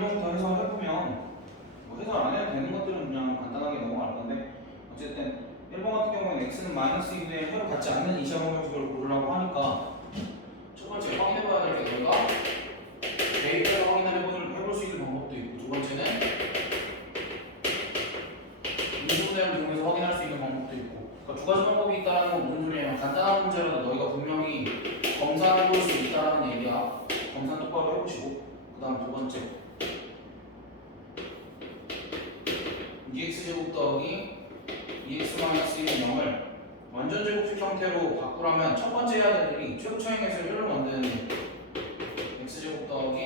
1번부터 해석해보면 뭐 해설 안 해도 되는 것들은 그냥 간단하게 넘어갈 건데 어쨌든 1번 같은 경우에는 x는 마이너스 2분의 해로 받지 않는 이시한 방정식을 고르라고 하니까 첫 번째 확인해봐야 될 게 너희가 대입해서 해볼 수 있는 방법도 있고 두 번째는 인수분해를 통해서 확인할 수 있는 방법도 있고 그러니까 두 가지 방법이 있다는 건 무슨 소리냐면 간단한 문제라도 너희가 분명히 검사해볼 수 있다는 얘기야. 검사 똑바로 해보시고 그 다음 두 번째 2x제곱 더하기 2x-1은 0을 완전 제곱식 형태로 바꾸라면 첫 번째 해야 될 일이 최고 차잉에서 1로 만드는 x제곱 더하기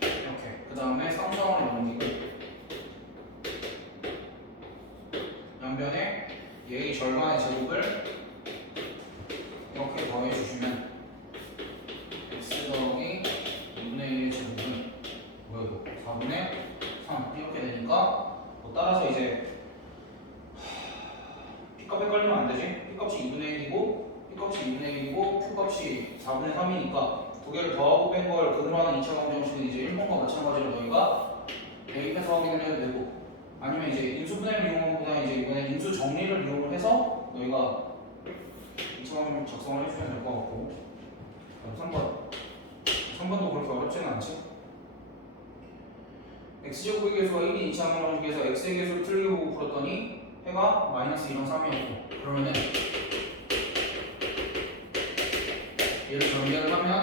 이렇게 그 다음에 상수항을 넘기고 양변에 얘의 절반의 제곱을 이렇게 더해주시면 x 더하기 2분의 1의 제곱은 뭐야 이거 4분의 3 이렇게 되니까 뭐 따라서 이제 P값 헷갈리면 안 되지? P값이 2분의 1이고 P값이 2분의 1이고 Q값이 4분의 3이니까 두 개를 더하고 뺀 걸 근으로 하는 2차 방정식은 이제 1번과 마찬가지로 너희가 대입해서 확인을 해도 되고 아니면 이제 인수분해를 이용한 것보다 이제 이번에 인수 정리를 이용을 해서 너희가 2차 방정식 작성을 해주면 될 것 같고 3번도 그렇게 어렵지는 않지? x제곱의 개수가 1인 2차 방정식에서 x의 개수를 틀리게 보고 풀었더니 해가 마이너스 2랑 3이었고 그러면은 얘를 전개를 하면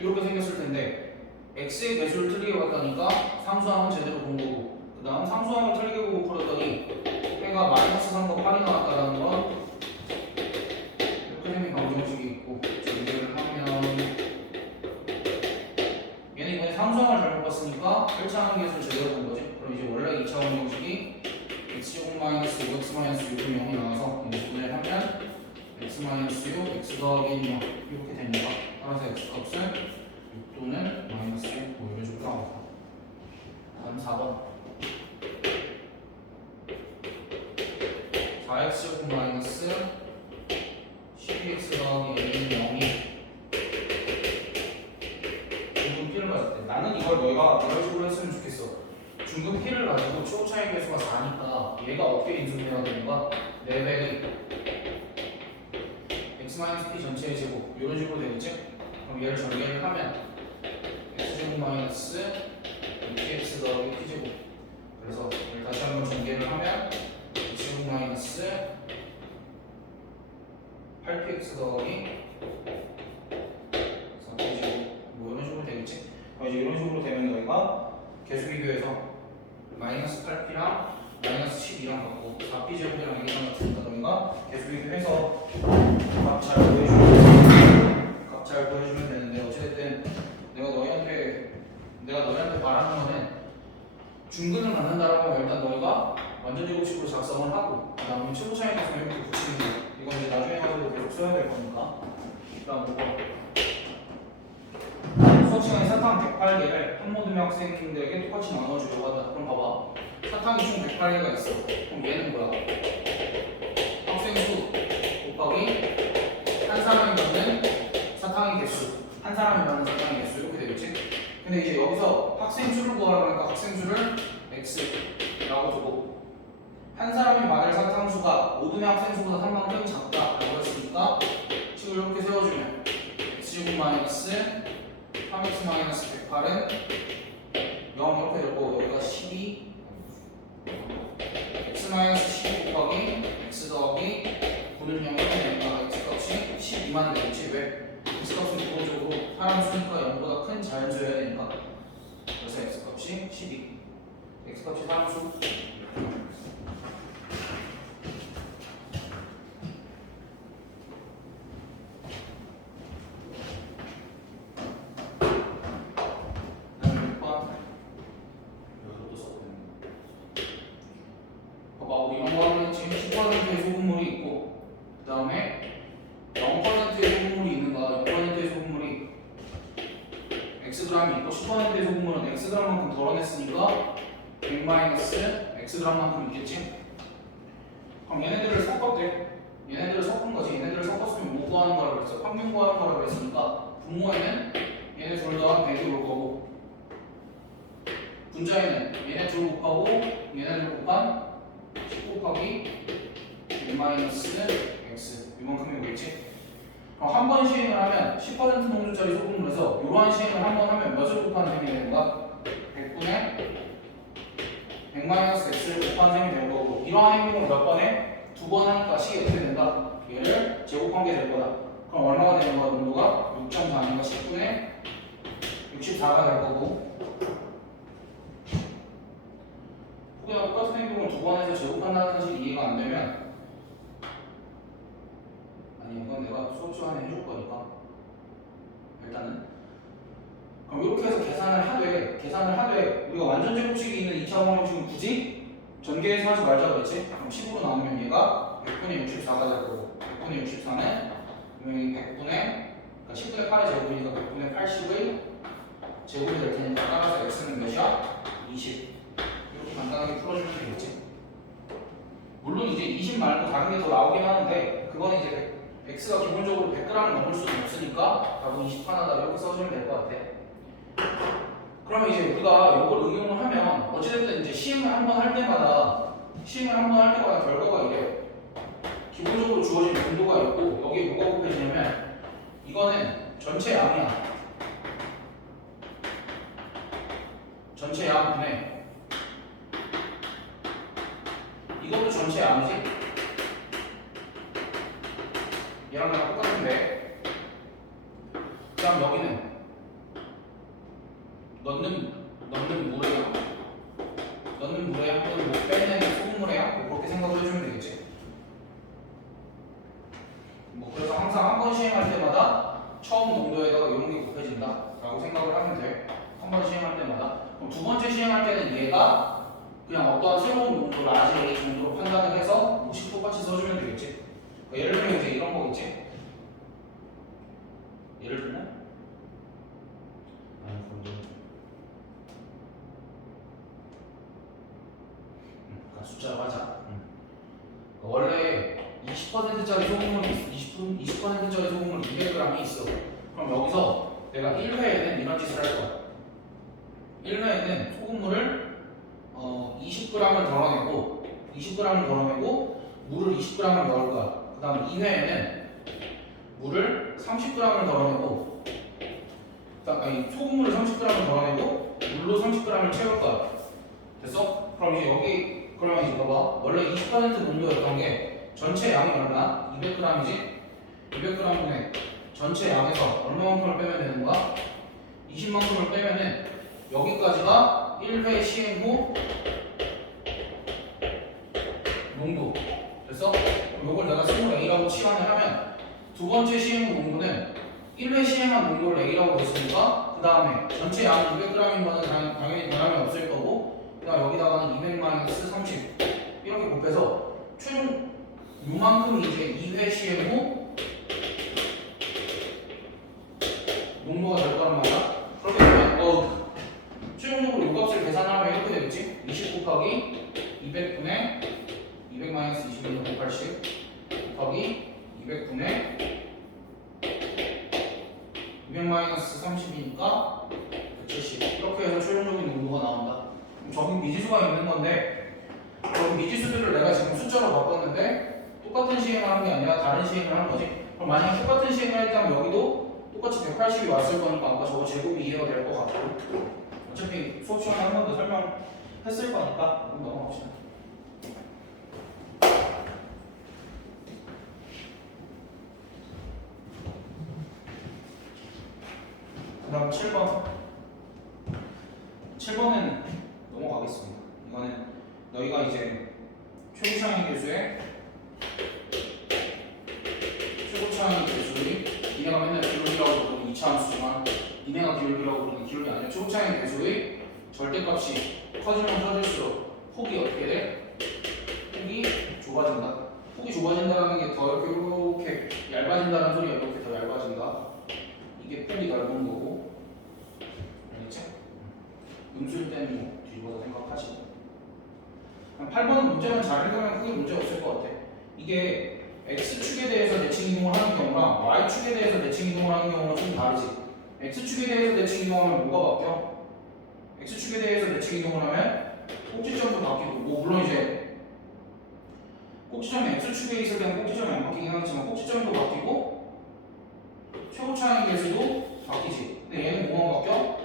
이렇게 생겼을 텐데 x의 개수를 틀리게 봤다니까 상수항은 제대로 본 거고 그 다음 상수항을 틀리게 보고 풀었더니 해가 마이너스 3과 8이 나왔다는 건 이렇게 생긴 방정식이 있고 전개를 하면 얘는 이번에 상수항을 잘못 봤으니까 1차항 개수를 제대로 본 거지. 그럼 이제 원래 2차 방정식이 x제곱 마이너스 5x 마이너스 6은 0이 나와서 인수분해를 하면 x 마이너스 6, x 더하기 0 이렇게 됩니다. 따라서 x값은 6 또는 마이너스 6 뭐 이런 식으로 나옵니다. 다음 4번 4x제곱 마이너스 12x 더하기 a는 0이 중근 P를 가질 때 나는 이걸 너희가 이런 식으로 했으면 좋겠어. 중근 P를 가지고 최고 차이 개수가 4니까 얘가 어떻게 인수분해가 되는 거야? 4배의 x-p 전체의 제곱 이런 식으로 되겠지? 그럼 얘를 전개를 하면 x제곱 마이너스 2x 더하기 p제곱 그래서 얘를 다시 한번 전개를 하면 x제곱 마이너스 8px 더하기 4p제곱 뭐 이런 식으로 되겠지? 이제 이런 식으로 되면 너희가 개수 비교해서 마이너스 8p랑 마이너스 12랑 갖고 4p제곱이랑 얘기하는 같으니까 너희가 개수 비교해서 값 잘 보여주면 되는데 어쨌든 내가 너희한테 말하는 거는 중근을 갖는다라고 하면 일단 너희가 완전 제곱식으로 작성을 하고 그 다음에 최고 차이 가서 이렇게 붙이는 거 이건 이제 나중에 가지고 계속 써야 될 거니까 일단 수업 시간에 사탕 108개를 한 모듬의 학생들에게 똑같이 나눠주려고 하다. 그럼 봐봐. 사탕이 총 108개가 있어. 그럼 얘는 뭐야? 학생 수 곱하기 한 사람이 받는 사탕의 개수. 한 사람이 받는 사탕의 개수. 이렇게 되겠지? 근데 이제 여기서 학생 수를 구하려니까 학생 수를 x라고 두고 한 사람이 받을 사탕 수가 모든의 학생 수보다 3만큼 작다라고 했으니까 식을 이렇게 세워주면 x제곱 마이너스 3x 마이너스 108은 0 이렇게 되고 여기가 12 x 마이너스 12 곱하기 x 더하기 9는 0 이렇게 되니까 x 값이 12만 되겠지. 왜? x 값은 기본적으로 사람 수니까 0보다 큰 자연수여야 되니까 그래서 x 값이 12 x 값이 사람 수 이런 거 하면 지금 10%의 소금물이 있고 그 다음에 0%의 소금물이 있는가 0%의 소금물이 xg이 있고 10%의 소금물은 xg만큼 덜어냈으니까 100-xg만큼 있겠지? 그럼 얘네들을 섞었대. 얘네들을 섞은 거지. 얘네들을 섞었으면 뭐 구하는 거라고 그랬어? 평균 구하는 거라고 그랬으니까 분모에는 얘네 둘 다 100이 올 거고 분자에는 얘네 둘 곱하고 얘네들 곱한 10 곱하기 1 x 이만큼이 오겠지? 그럼 한 번 시행을 하면 10% 농도짜리 소금을 해서 이러한 시행을 한 번 하면 몇을 곱하는 셈이 되는가? 100분의 100 x를 곱하는 셈이 되는 거고 이러한 행동을 몇 번에? 두 번 하니까 식이 어떻게 된다? 얘를 제곱한 게 될 거다. 그럼 얼마가 되는 거야? 농도가 6.4니까 10분의 64가 될 거고 그냥 똑같은 행동을 두 번 해서 제곱한다는 사실이 이해가 안 되면 아니 이건 내가 수업 시간에 해줄 거니까 일단은 그럼 이렇게 해서 계산을 하되 우리가 완전 제곱식이 있는 2차 방정식은 굳이 전개해서 하지 말자 그랬지? 그럼 10으로 나오면 얘가 100분의 64가 될 거고 100분의 64는 분명히 100분의 그러니까 10분의 8의 제곱이니까 100분의 80의 제곱이 될 테니까 따라서 x는 몇이야? 20 이렇게 간단하게 풀어주면 되겠지? 물론 이제 20 말고 다른 게 더 나오긴 하는데 그거는 이제 x가 기본적으로 100g을 넘을 수는 없으니까 답은 20 하나다 이렇게 써주면 될 것 같아. 그러면 이제 우리가 이걸 응용을 하면 어찌됐든 이제 시행을 한 번 할 때마다 결과가 이래. 기본적으로 주어진 분도가 있고 여기에 뭐가 곱해지냐면 이거는 전체 양이야. 전체 양 분의 이것도 전체 양이지? 얘랑 나랑 똑같은데 그 다음 여기는 넣는 물의 양 또는 뭐 빼내는 소금물의 양 그렇게 생각을 해주면 되겠지. 뭐 그래서 항상 한 번 시행할 때마다 처음 농도에다가 이런 게 곱해진다 라고 생각을 하면 돼. 한 번 시행할 때마다. 그럼 두 번째 시행할 때는 얘가 그냥 어떠한 새로운 농도를 아직 A 정도로 판단을 해서 몫이 똑같이 써주면 되겠지. 그러니까 예를 들면 이제 이런 거겠지. 예를 들면 숫자로 하자. 원래 20%짜리 소금물이 20%짜리 소금물 200g이 있어. 그럼 여기서 내가 1회에는 이런 짓을 할 거야. 1회에는 소금물을 20g을 덜어내고 물을 20g을 넣을 거야. 그 다음 2회에는 물을 30g을 덜어내고 소금물을 30g을 덜어내고 물로 30g을 채울 거야. 됐어? 그럼 이제 그러면 이거 봐. 원래 20% 농도였던 게 전체 양이 얼마나? 200g이지? 200g분의 전체 양에서 얼마만큼을 빼면 되는 거야? 20만큼을 빼면은 여기까지가 1회 시행 후 농도. 됐어? 그럼 이걸 내가 스몰 A라고 치환을 하면 두 번째 시행 후 농도는 1회 시행한 농도를 A라고 했으니까 그 다음에 전체 양 200g인 거는 당연히 변함이 없을 거고 그다음 여기다가는 200-30 이렇게 곱해서 최종 요만큼이 이제 2회 시행 후 농도가 될 거란 말이야. 그렇게 되면 최종적으로 요 값을 계산하면 이렇게 되겠지. 20 곱하기 200분의 200-20은 180 곱하기 200분의 200-30이니까 170 이렇게 해서 최종적인 농도가 나온다. 저기 미지수가 있는 건데 저기 미지수들을 내가 지금 숫자로 바꿨는데 똑같은 시행을 하는 게 아니라 다른 시행을 하는 거지. 그럼 만약에 똑같은 시행을 했다면 여기도 똑같이 180이 왔을 거니까 아까 저거 제곱이 이해가 될 것 같고 어차피 수업 시간에 한 번 더 설명했을 거니까 그럼 넘어갑시다. 그 다음 7번은 넘어가겠습니다. 이거는 너희가 이제 최고차항의 개수의 니네가 맨날 기울기라고 부르는 2차 함수지만 니네가 기울기라고 부르는 기울기 아니야. 최고차항의 개수의 절대값이 커지면 커질수록 폭이 어떻게 돼? 폭이 좁아진다. 폭이 좁아진다는 게 더 이렇게 얇아진다는 소리야. 이렇게 더 얇아진다. 이게 폭이 넓은 거고 알겠지? 음수일 때는 뭐 뒤집어서 생각하지. 8번 문제만 잘 읽으면 크게 문제 없을 것 같아. 이게 X축에 대해서 대칭 이동을 하는 경우랑 Y축에 대해서 대칭 이동을 하는 경우는 좀 다르지. x축에 대해서 대칭 이동하면 뭐가 바뀌어? x축에 대해서 대칭 이동을 하면 꼭지점도 바뀌고 뭐 물론 이제 꼭지점이 x축에 있을 때는 꼭지점이 안 바뀌긴 하겠지만 꼭지점도 바뀌고 최고 차항의 개수도 바뀌지. 근데 얘는 뭐만 바뀌어?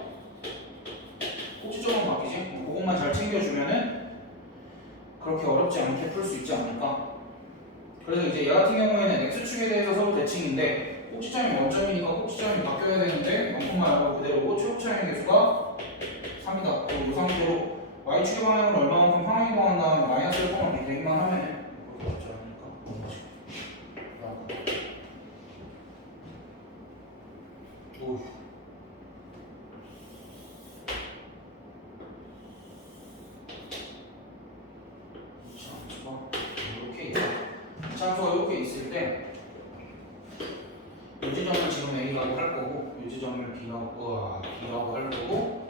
꼭지점은 바뀌지. 그것만 잘 챙겨주면은 그렇게 어렵지 않게 풀 수 있지 않을까. 그래서 이제 얘 같은 경우에는 x축에 대해서 서로 대칭인데 꼭지점이 원점이니까 꼭지점이 바뀌어야 되는데 만큼만 알고 그대로고 최고 차항의 개수가 3이다. 그리고 이 상태로 y축의 방향으로 얼마만큼 평행 이동한 다음에 마이너스를 뻥을 대기만 하면 그렇게 어렵지 않으니까 오휴. 차수가 이렇게 있을 때 이 지점을 지금 A라고 할 거고 이 지점을 B라고 할 거고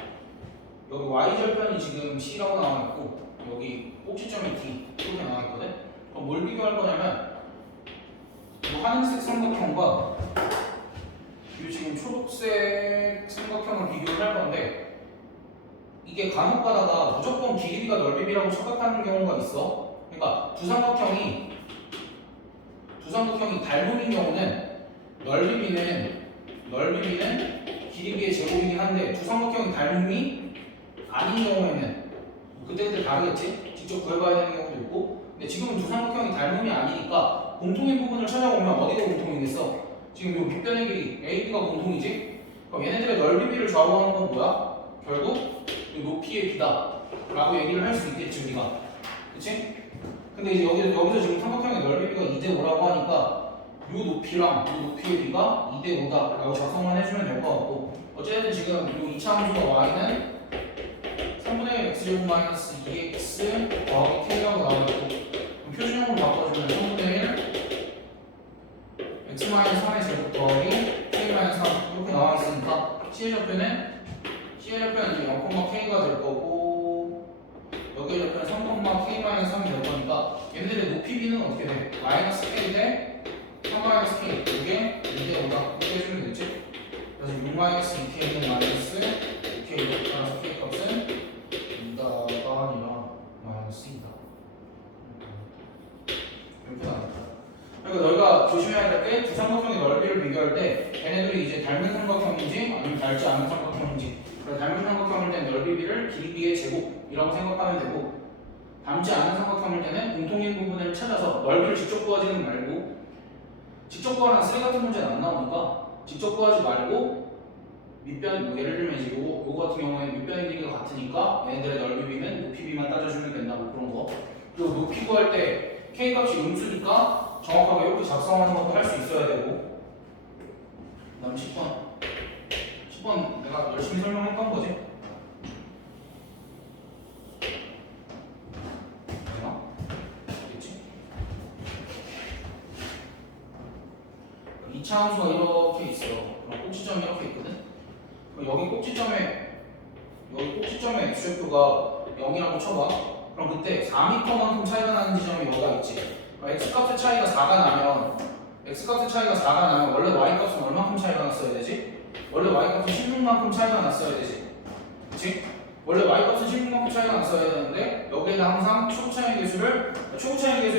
여기 Y절편이 지금 C라고 나와 있고 여기 꼭지점이 D 이렇게 나와 있거든. 그럼 뭘 비교할 거냐면 이 하늘색 삼각형과 이 지금 초록색 삼각형을 비교를 할 건데 이게 간혹 가다가 무조건 길이가 넓이비라고 착각하는 경우가 있어. 그러니까 두 삼각형이 닮음인 경우는 넓이비는 길이비의 제곱이긴 한데 두 삼각형이 닮음이 아닌 경우에는 그때 다르겠지? 직접 구해봐야 되는 경우도 있고 근데 지금은 두 삼각형이 닮음이 아니니까 공통인 부분을 찾아보면 어디가 공통이겠어? 지금 이 밑변의 길이 AB가 공통이지? 그럼 얘네들의 넓이비를 좌우하는 건 뭐야? 결국 이 높이의 비다 라고 얘기를 할 수 있겠지 우리가. 그치? 근데 이제 여기서 지금 삼각형의 넓이비가 2대 5라고 하니까 이 높이랑 이 높이의 비가 2대 5다 라고 작성만 해주면 될 것 같고 어쨌든 지금 이 2차 함수가 y는 3분의 1 x제곱 마이너스 2x 더하기 k라고 나와있고 표준형으로 바꿔주면 3분의 1 x 마이너스 3의 제곱 더하기 k 마이너스 3 이렇게 나와있으니까 C의 좌표는 이제 0,k가 될 거고 여기의 좌표는 3,k 마이너스 3이 될 거니까 얘네들의 높이 비는 어떻게 돼? 마이너스 k 대 3-k 이게 2대 5다 이렇게 해주면 되지. 그래서 6-2k는 마이너스 2k 따라서 k 값은 2다가 아니라 마이너스 2다 이렇게 나왔다. 그러니까 너희가 조심해야 될 게 두 삼각형의 넓이를 비교할 때 얘네들이 이제 닮은 삼각형인지 아니면 닮지 않은 삼각형인지 닮은 삼각형일 땐 넓이비를 길이비의 제곱이라고 생각하면 되고 닮지 않은 삼각형일 때는 공통인 부분을 찾아서 넓이를 직접 구하지는 말고 직접 구하는 쓰레 같은 문제는 안 나오니까 직접 구하지 말고 밑변 뭐 예를 들면 이제 요거 같은 경우에 밑변의 길이가 같으니까 얘네들의 넓이비는 높이비만 따져주면 된다고 그런 거. 그리고 높이 구할 때 k 값이 음수니까 정확하게 이렇게 작성하는 것도 할 수 있어야 되고. 그다음 10번 내가 열심히 설명했던 거지. 알겠지? 2차 함수가 이렇게 있어. 그럼 꼭지점이 이렇게 있거든. 그럼 여기 꼭지점의 x좌표가 0이라고 쳐봐. 그럼 그때 4m만큼 차이가 나는 지점이 뭐가 있지? x값의 차이가 4가 나면 원래 y값은 얼마큼 차이가 났어야 되지? 원래 y값은 16만큼 차이가 났어야 되지. 그치? 원래 y값은 16만큼 차이가 났어야 되는데 여기에는 항상 최고차이 개수에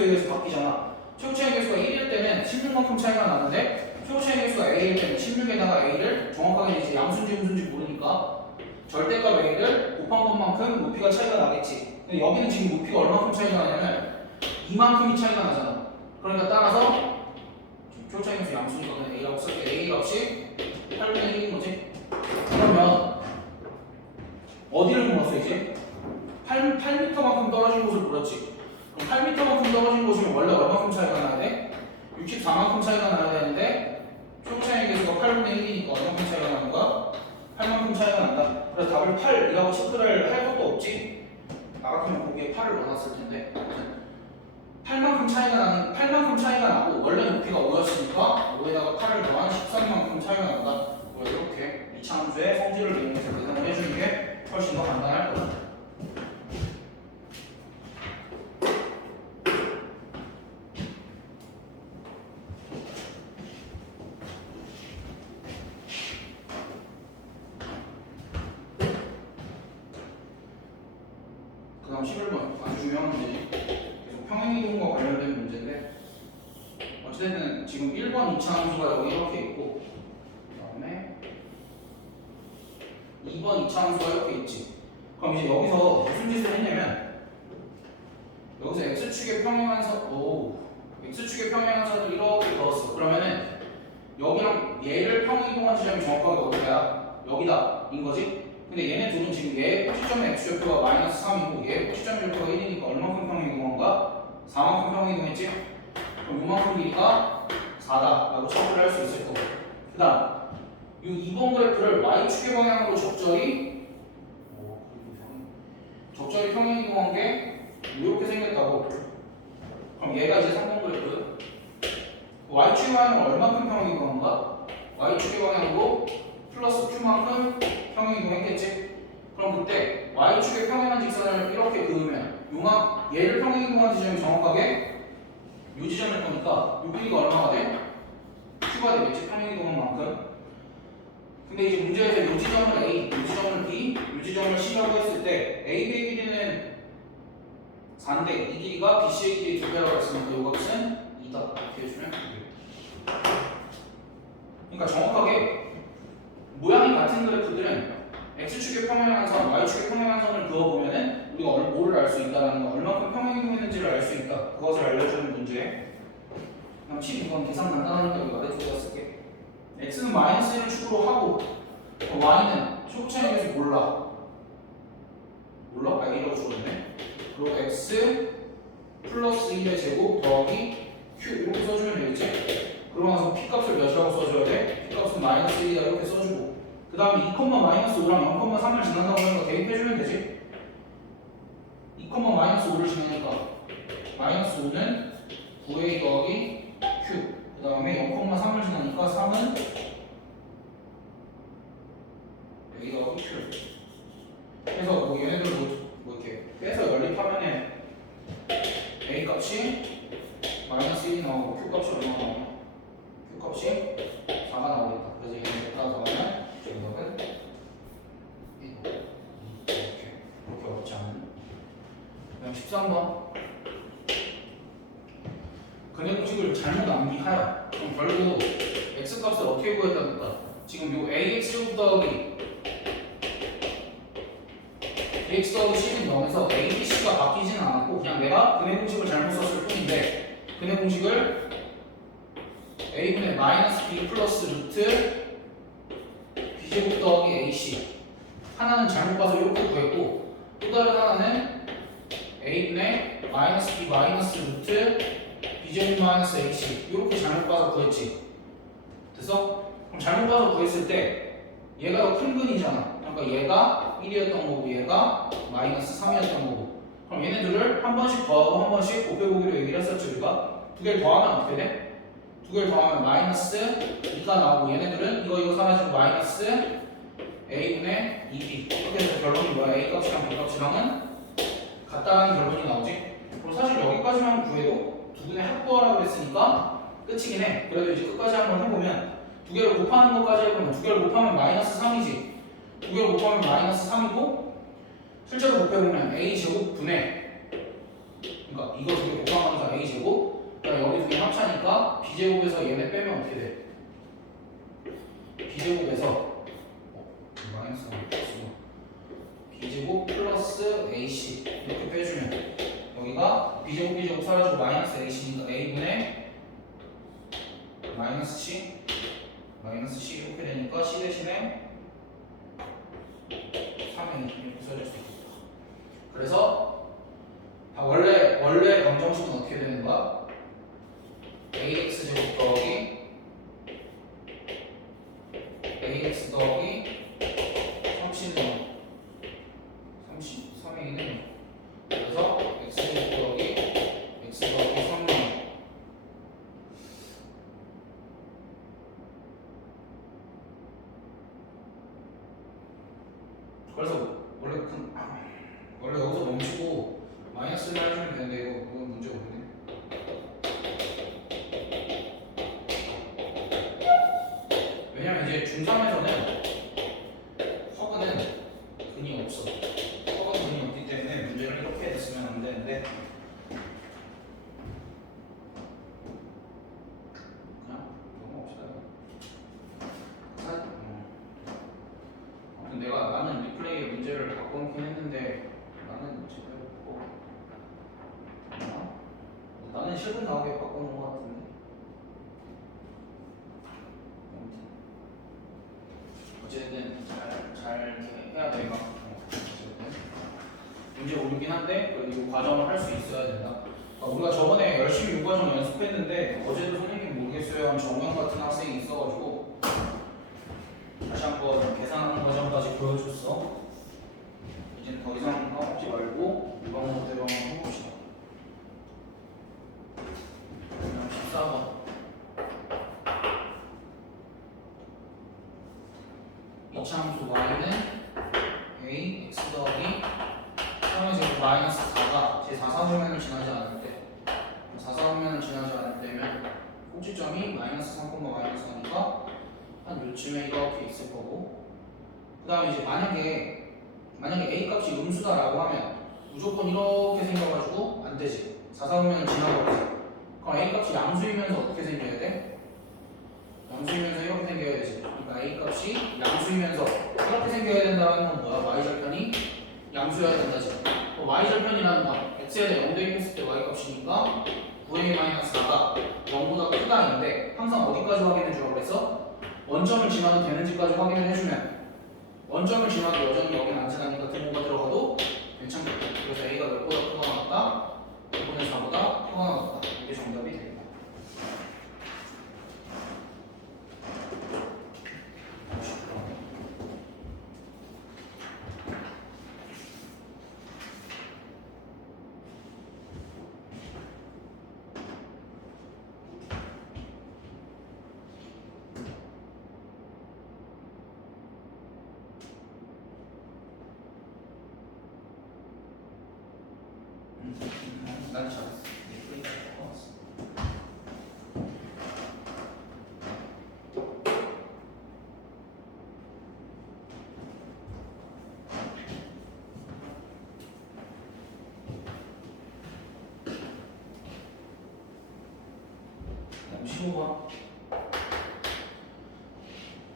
의해서 바뀌잖아. 최고차이 개수가 1일 때는 16만큼 차이가 나는데 최고차이 개수가 a일 때는 16에다가 a를 정확하게 이제 양수인지 음수인지 모르니까 절대값 a를 곱한 것만큼 높이가 차이가 나겠지. 근데 여기는 지금 높이가 얼마큼 차이가 나냐면 이만큼이 차이가 나잖아. 그러니까 따라서 최고차이 개수 양수니까 그냥 a라고 쓸게. a 값이 8분의 1인 거지. 그러면 어디를 물었어 이제? 8m만큼 떨어진 곳을 물었지. 그럼 8m만큼 떨어진 곳이면 원래 얼마큼 차이가 나야 돼? 64만큼 차이가 나야 되는데 최고차이 개수가 8분의 1이니까 얼마큼 차이가 나는 거야? 8만큼 차이가 난다. 그래서 답을 8이라고 체크를 할 것도 없지. 나 같으면 거기에 8을 넣어놨을 텐데 8만큼 차이가 나고 원래 높이가 5였으니까 5에다가 8을 더한 13만큼 차이가 난다. 이렇게 이차 함수의 성질을 이용해서 계산을 해주는 게 훨씬 더 간단할 거다. 다음 11번 아주 중요한 문제지. 계속 평행이동과 관련된 문제인데 어쨌든 지금 1번 2차 함수가 여기 이렇게 있고 그 다음에 2번 2차 함수가 이렇게 있지. 그럼 이제 여기서 무슨 짓을 했냐면 여기서 x축의 x축의 평행한선을 이렇게 그었어. 그러면은 여기랑 얘를 평행이동한 지점이 정확하게 어디야? 여기다 인 거지? 근데 얘네 둘은 지금 얘 꼭지점의 x좌표가 마이너스 3이고 얘 꼭지점의 좌표가 1이니까 얼마큼 평행이동한 거야? 4만큼 평행이동했지? 그럼 요만큼 길이가 4다 라고 체크를 할 수 있을 거고 그 다음 이 2번 그래프를 y축의 방향으로 적절히 평행이동한 게 이렇게 생겼다고. 그럼 얘가 이제 3번 그래프 y축의 방향으로 얼마큼 평행이동한 거야? y축의 방향으로 플러스 q만큼 평행이동했겠지? 그럼 그때 y축의 평행한 직선을 이렇게 그으면 얘를 평행이동한 지점이 정확하게 이 지점일 거니까 이 길이가 얼마가 돼? q가 되겠지? 평행이동한 만큼. 근데 이제 문제에서 이 지점을 a, 이 지점을 b, 이 지점을 c라고 했을 때 a, b의 길이는 4인데 이 길이가 bc의 길이 2배라고 했으니까 이 값은 2다 이렇게 해주면 되겠다. 그러니까 정확하게 모양이 같은 그래프들은 x축의 평행한 선, y축의 평행한 선을 그어보면은 우리가 뭐를 알 수 있다는 거, 얼마큼 평행이동했는지를 알 수 있다. 그것을 알려주는 문제. 그럼 12번 계산 간단하니까 이거 아래쪽에다 쓸게. x는 마이너스 1을 축으로 하고 y는 초차이에서 몰라. 이라고 주었네. 그리고 x 플러스 1의 제곱 더하기 q 이렇게 써주면 되겠지? 그러고 나서 p 값을 몇이라고 써줘야 돼? p 값은 마이너스 1이다 이렇게 써주고 그 다음에 2, 마이너스 5랑 0,3을 지난다고 하니까 대입해주면 되지? 2, 마이너스 5를 지나니까 마이너스 5는 9a 더하기 q 그 다음에 0,3을 지나니까 3은 a 더하기 q 그래서 뭐 얘네들 뭐 이렇게 빼서 연립하면은 a 값이 마이너스 1이 나오고 q 값이 얼마 나오냐? q 값이 4가 나오겠다. 그래서 얘는 다 더하면 정답은 1. 그렇게 어렵지 않은. 그다음 13번. 근해 공식을 잘못 암기하여 그럼 결국 x 값을 어떻게 구했다니까? 지금 요 ax 더하기 bx 더하기 c는 0에서 a, b, c가 바뀌지는 않았고 그냥 내가 근해 공식을 잘못 썼을 뿐인데 근해 공식을 a분의 마이너스 b 플러스 루트 b제곱 더하기 ac 하나는 잘못 봐서 이렇게 구했고 또 다른 하나는 a분의 마이너스 b 마이너스 루트 b제곱 마이너스 ac 이렇게 잘못 봐서 구했지. 됐어? 그럼 잘못 봐서 구했을 때 얘가 더 큰 근이잖아. 그러니까 얘가 1이었던 거고 얘가 마이너스 3이었던 거고 그럼 얘네들을 한 번씩 더하고 한 번씩 곱해보기로 얘기를 했었죠. 우리가 두 개를 더하면 어떻게 돼? 두 개를 더하면 마이너스 2가 나오고 얘네들은 이거 사라지고 마이너스 a분의 2b 이렇게 해서 결론이 뭐야? a 값이랑 b 값이랑은 같다는 결론이 나오지. 그럼 사실 여기까지만 구해도 두 분의 합부하라고 했으니까 끝이긴 해. 그래도 이제 끝까지 한번 해보면 두 개를 곱하는 것까지 해보면 두 개를 곱하면 마이너스 3이지. 두 개를 곱하면 마이너스 3이고 실제로 곱해보면 a 제곱 분의 그러니까 이거 두 개 곱하면서 a 제곱 그러니까 여기 두 개 합차니까 b 제곱에서 얘네 빼면 어떻게 돼? b 제곱에서 마이너스 3 b 제곱 플러스 ac 이렇게 빼주면 여기가 b제곱 사라지고 마이너스 ac니까 a분의 마이너스 c 이렇게 되니까 c 대신에 3이 이렇게 써질 수 있겠다. 그래서 원래 방정식은 어떻게 되는 거야? ax 제곱 더하기 ax 더하기 3의 2는 그래서 x 제곱 더하기 x 더하기 3은 그래서 원래 여기서 멈추고 마이너스를 해주면 되는데 이건 문제가 없네. 왜냐면 이제 중3에서는 허그는 근이 없어. 허그는 근이 없기 때문에 문제를 이렇게 해서 나는 리플레이의 문제를 바꿔놓긴 했는데 나는 제대로 나는 실분 나오게 바꿔놓은 것 같은데. 어쨌든 잘 이렇게 해야 돼. 어쨌든 문제 오르긴 한데 그래도 이 과정을 할 수 있어야 된다. 우리가 저번에 열심히 이 과정 연습했는데 어제도 선생님 모르겠어요 한 정현 같은 학생이 있어가지고 다시 한번 계산하는 과정까지 보여줬어. 이제는 더 이상 까먹지 말고 이 방법대로 한번 해봅시다. 14번 이차함수 y는 a x 더하기 처음에 제곱 마이너스 4가 제 4사분면을 지나지 않을 때 4사분면을 지나지 않을 때면 꼭지점이 마이너스 3, 마이너스 4니까 한 요쯤에 이렇게 있을 거고 그 다음에 이제 만약에 a 값이 음수다라고 하면 무조건 이렇게 생겨가지고 안 되지. 4사분면을 지나버리지. 그럼 a 값이 양수이면서 어떻게 생겨야 돼? 양수이면서 이렇게 생겨야 되지. 그러니까 a 값이 양수이면서 이렇게 생겨야 된다는 건 뭐야? y절편이 양수여야 된다지. y절편이라는 건 x에 대해 0 대입했을 때 y 값이니까 9a-4가 0보다 크다인데 항상 어디까지 확인해 주라고 그랬어? 원점을 지나도 되는지까지 확인을 해주면 원점을 지나도 여전히 여기는 안 지나니까 등호가 들어가도 괜찮겠다. 그래서 a가 몇보다 크거나 같다? 5분의 4보다 크거나 같다. 이게 정답이 됩니다. 난 잘했어.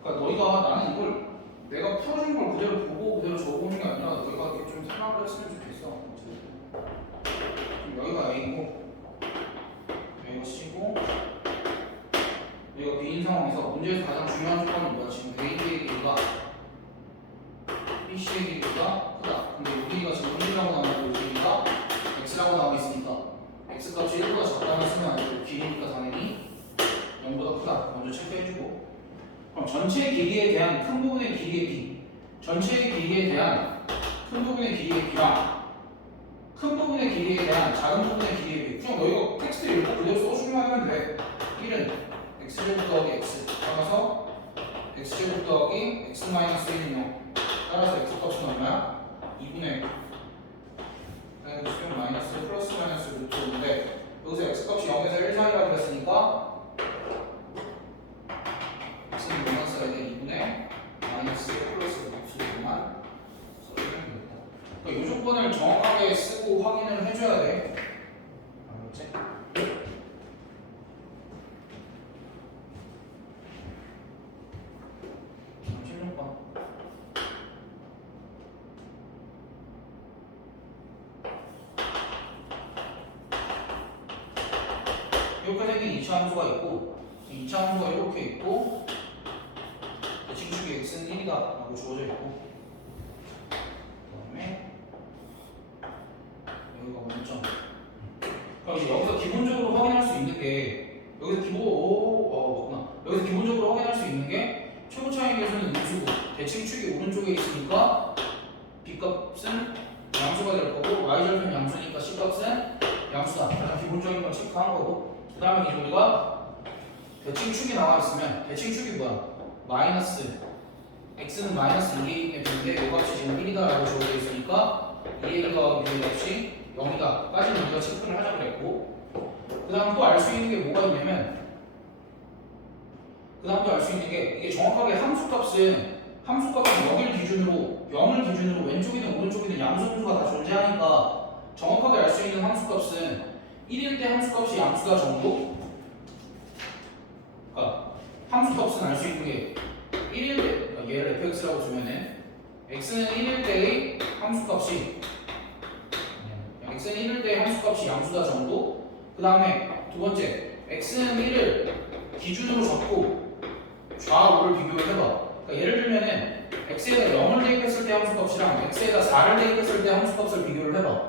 그러니까 너희가 나는 이걸 내가 풀어준 걸 그대로 보고 그대로 적어보는 게 아니라 너희가 이렇게 좀 생각을 했으면 좋겠어. 여기가 A고 여기가 C고 여기가 B인 상황에서 문제에서 가장 중요한 조건은 뭐야? 지금 A의 길이가 BC의 길이보다 크다. 근데 이 길이가 지금 1이라고 나오고 이 길이가 X라고 나와 있으니까 X 값이 1보다 작다는 쓰면 안 되고 길이니까 당연히 0보다 크다. 먼저 체크해주고 그럼 전체 길이에 대한 큰 부분의 길이의 B 전체의 길이에 대한 큰 부분의 길이의 B랑 큰 부분의 길이에 대한 작은 부분의 길이의 B 그냥 너희가 텍스트 읽고 그대로 써주기만 하면 돼. 1은 x제곱 더하기 x 따라서 x제곱 더하기 x 마이너스 1은 0 따라서 x 값은 얼마야? 2분의 마이너스 플러스 마이너스 루트 5인데 여기서 x 값이 0에서 1 사이라고 그랬으니까 x는 뭐만 써야 돼? 2분의 마이너스 플러스 루트 5만 써주면 되겠다. 이 조건을 정확하게 쓰고 확인을 해줘야 돼. 알겠지? 이렇게 생긴 2차 함수가 있고 2차 함수가 이렇게 있고 대칭축이 x는 1이다 라고 주어져 있고 그 다음에 여기가 원점. 그럼 이제 여기서 기본적으로 확인할 수 있는 게 여기서 여기서 기본적으로 확인할 수 있는 게 최고차의 계수는 음수고 대칭축이 오른쪽에 있으니까 b값은 양수가 될 거고 y절편 양수니까 c값은 양수다. 가장 기본적인 걸 체크한 거고 그 다음에 이제 우리가 대칭축이 나와 있으면 대칭축이 뭐야? 마이너스 x는 마이너스 2a 되는데 이 값이 지금 1이다 라고 주어져 있으니까 2a 더하기 b 값이 0이다 까지는 우리가 체크를 하자 그랬고 그 다음 또 알 수 있는 게 뭐가 있냐면 그 다음 또 알 수 있는 게 이게 정확하게 함수값은 0을 기준으로 왼쪽이든 오른쪽이든 양수분수가 다 존재하니까 정확하게 알 수 있는 함수값은 1일 때 함수값이 양수다 정도? 그러니까 함수값은 알 수 있는 게 1일 때 얘를 fx라고 주면은 x는 1일 때의 함수값이 x는 1일 때의 함수값이 양수다 정도. 그 다음에 두 번째, x는 1을 기준으로 잡고 좌우를 비교를 해봐. 그러니까 예를 들면은 x에다 0을 대입했을 때 함수값이랑 x에다 4를 대입했을 때 함수값을 비교를 해봐.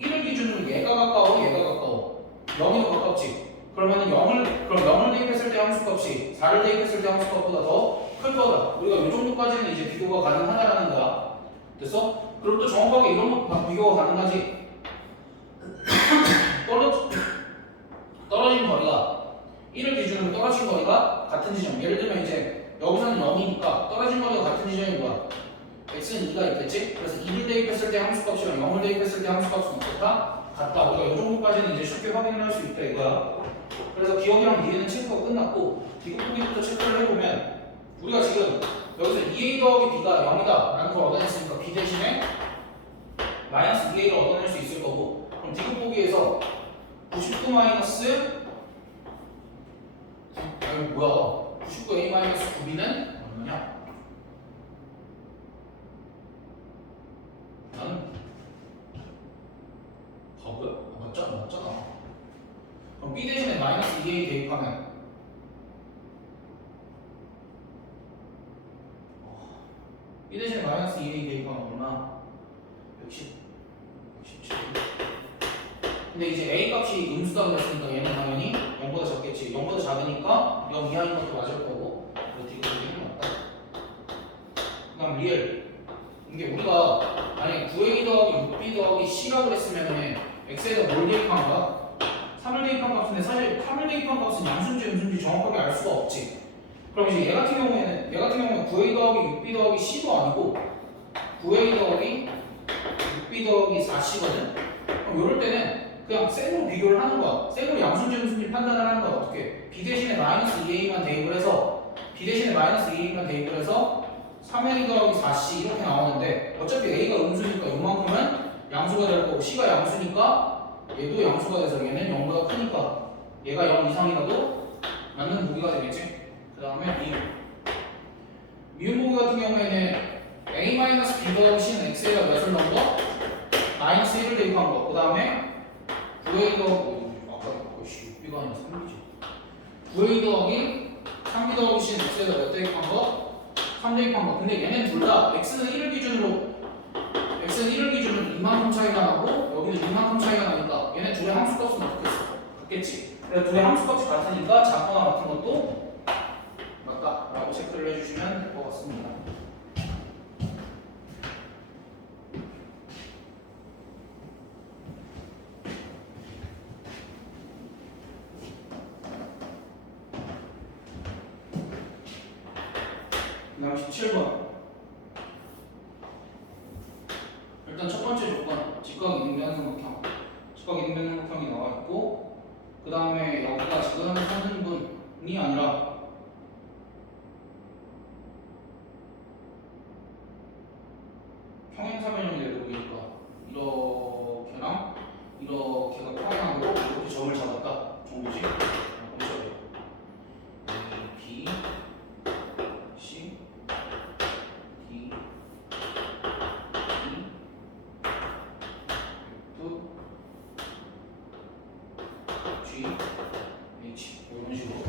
1을 기준으로 얘가 가까워, 얘가 가까워. 0이 더 가깝지. 그러면 0을 대입했을 때 함수값이 4를 대입했을 때 함수값보다 더 클 거다. 우리가 이 정도까지는 이제 비교가 가능하다라는 거야. 됐어? 그럼 또 정확하게 이런 거 비교가 가능하지. 떨어진 거리가 1을 기준으로 떨어진 거리가 같은 지점. 예를 들면 이제 여기서는 0이니까 떨어진 거리가 같은 지점이 뭐야? x는 2가 있겠지? 그래서 2를 대입했을 때 함수값이랑 0을 대입했을 때 함수값은 어떻다? 같다. 우리가 이 정도까지는 이제 쉽게 확인을 할 수 있다 이거야. 그래서 기억이랑 미래는 체크가 끝났고 비교보기부터 체크를 해보면 우리가 지금 여기서 2a 더하기 b가 0이다 라는 걸 얻어냈으니까 b 대신에 마이너스 2a를 얻어낼 수 있을 거고, 그럼 디귿보기에서 99 마이너스 뭐야 99a 마이너스 9b는 얼마냐? 나는 바보야? 맞잖아. 그럼 b 대신에 마이너스 2a 대입하면 b 대신에 마이너스 2a 대입하면 얼마? 110, 117. 근데 이제 a 값이 음수다 그랬으니까 얘는 당연히 0보다 작겠지. 0보다 작으니까 0 이하인 것도 맞을 거고. 그래서 이거 맞다. 그 다음 리얼. 이게 우리가 만약에 9a 더하기 6b 더하기 c라고 그랬으면 x에다 뭘 대입한 거야? 3을 대입한 값인데 사실 3을 대입한 값은 양수인지 음수인지 정확하게 알 수가 없지. 그럼 이제 얘 같은 경우에는 9a 더하기 6b 더하기 c도 아니고 9a 더하기 6b 더하기 4c거든? 그럼 이럴 때는 그냥 셈으로 비교를 하는 거야. 셈으로 양수인지 음수인지 판단을 하는 거야. 어떻게? b 대신에 마이너스 2a만 대입을 해서 b 대신에 마이너스 2a만 대입을 해서 3a 더하기 4c 이렇게 나오는데 어차피 a가 음수니까 이만큼은 양수가 될 거고 c가 양수니까 얘도 양수가 돼서 얘는 0보다 크니까 얘가 0 이상이라도 맞는 보기가 되겠지. 그 다음에 미분 보기 같은 경우에는 a-b 더하기 c는 x에다 몇을 넣은 거? 마이너스 1을 대입한 거. 그 다음에 9a 더하기 아까 6b가 아니라 3b지. 9a 더하기 3b 더하기 c는 x에다 몇 대입한 거? 3 대입한 거. 근데 얘는 둘 다 x는 1을 기준으로 이만큼 차이가 나고 여기는 이만큼 차이가 나니까 얘네 둘의 함수값은 어떻겠어? 같겠지. 그래서 둘의 함수값이 같으니까 작거나 같은 것도 맞다라고 체크를 해주시면 될 것 같습니다. 그 다음 17번. 일단 첫 번째 조건, 직각 이등변 삼각형. 직각 이등변 삼각형이 나와 있고, 그 다음에 여기가 지금 선분이 아니라 평행사변형이 되고 보니까 이렇게랑 이렇게가 평행하고 이렇게 점을 잡았다 정도지. 멈춰요. B, C, D, G, H 이런 식으로